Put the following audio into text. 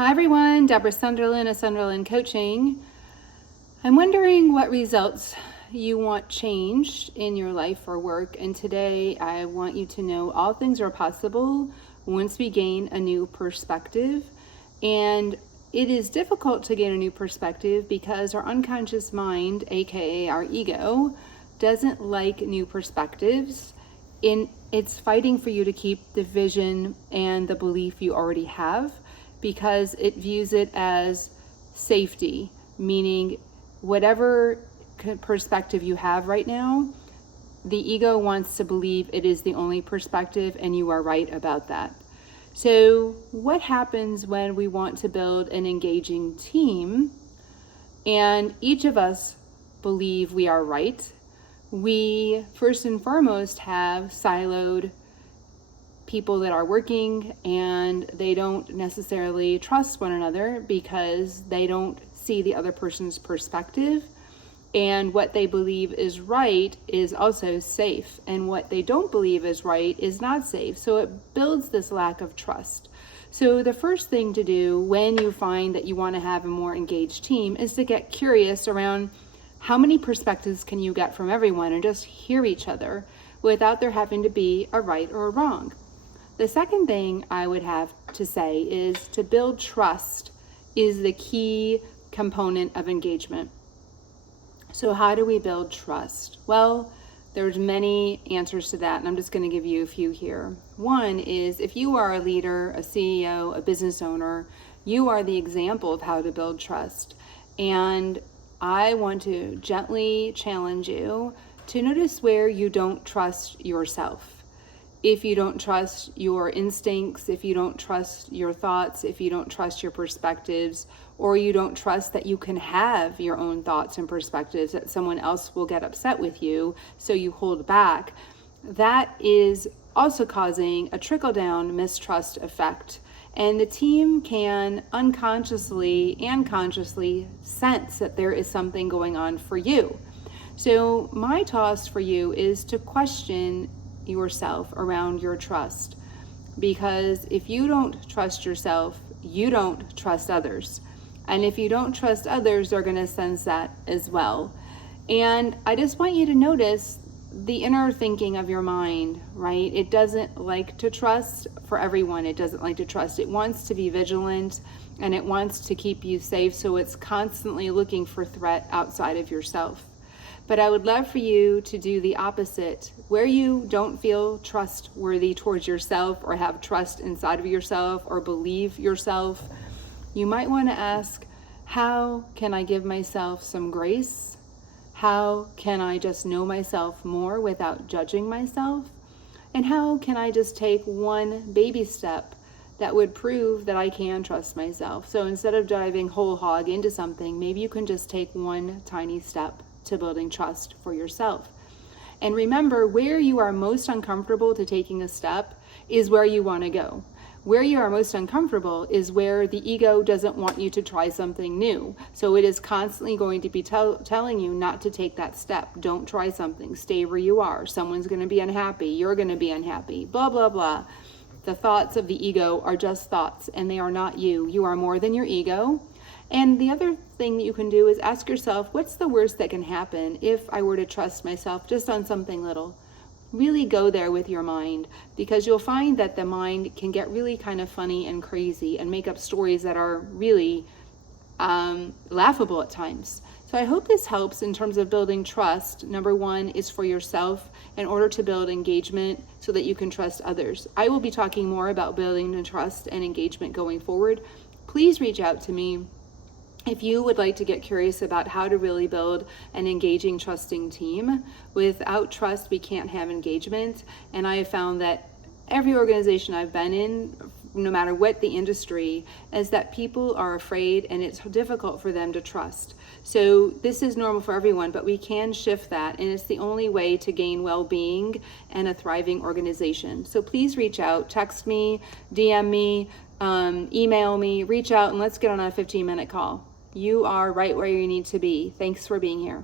Hi everyone, Deborah Sunderland of Sunderland Coaching. I'm wondering what results you want changed in your life or work, and today I want you to know all things are possible once we gain a new perspective. And it is difficult to gain a new perspective because our unconscious mind, aka our ego, doesn't like new perspectives. It's fighting for you to keep the vision and the belief you already have, because it views it as safety, meaning whatever perspective you have right now, the ego wants to believe it is the only perspective, and you are right about that. So what happens when we want to build an engaging team and each of us believe we are right? We first and foremost have siloed people that are working, and they don't necessarily trust one another because they don't see the other person's perspective, and what they believe is right is also safe, and what they don't believe is right is not safe. So it builds this lack of trust. So the first thing to do when you find that you want to have a more engaged team is to get curious around how many perspectives can you get from everyone and just hear each other without there having to be a right or a wrong. The second thing I would have to say is to build trust is the key component of engagement. So how do we build trust? Well, there's many answers to that, and I'm just going to give you a few here. One is, if you are a leader, a CEO, a business owner, you are the example of how to build trust. And I want to gently challenge you to notice where you don't trust yourself. If you don't trust your instincts, if you don't trust your thoughts, if you don't trust your perspectives, or you don't trust that you can have your own thoughts and perspectives, that someone else will get upset with you, so you hold back, that is also causing a trickle-down mistrust effect. And the team can unconsciously and consciously sense that there is something going on for you. So my toss for you is to question yourself around your trust, because if you don't trust yourself, you don't trust others, and if you don't trust others, they're going to sense that as well. And I just want you to notice the inner thinking of your mind, right? It doesn't like to trust for everyone. It doesn't like to trust. It wants to be vigilant, and it wants to keep you safe, so it's constantly looking for threat outside of yourself. But I would love for you to do the opposite. Where you don't feel trustworthy towards yourself, or have trust inside of yourself, or believe yourself, you might want to ask, how can I give myself some grace? How can I just know myself more without judging myself? And how can I just take one baby step that would prove that I can trust myself? So instead of diving whole hog into something, maybe you can just take one tiny step to building trust for yourself. And remember, where you are most uncomfortable to taking a step is where you want to go. Where you are most uncomfortable is where the ego doesn't want you to try something new. So it is constantly going to be telling you not to take that step. Don't try something. Stay where you are. Someone's going to be unhappy. You're going to be unhappy. Blah, blah, blah. The thoughts of the ego are just thoughts, and they are not you. You are more than your ego. And the other thing that you can do is ask yourself, what's the worst that can happen if I were to trust myself just on something little? Really go there with your mind, because you'll find that the mind can get really kind of funny and crazy and make up stories that are really laughable at times. So I hope this helps in terms of building trust. Number one is for yourself in order to build engagement so that you can trust others. I will be talking more about building the trust and engagement going forward. Please reach out to me if you would like to get curious about how to really build an engaging, trusting team. Without trust, we can't have engagement. And I have found that every organization I've been in, no matter what the industry, is that people are afraid and it's difficult for them to trust. So this is normal for everyone, but we can shift that, and it's the only way to gain well-being and a thriving organization. So please reach out, text me, DM me, email me, reach out, and let's get on a 15-minute call. You are right where you need to be. Thanks for being here.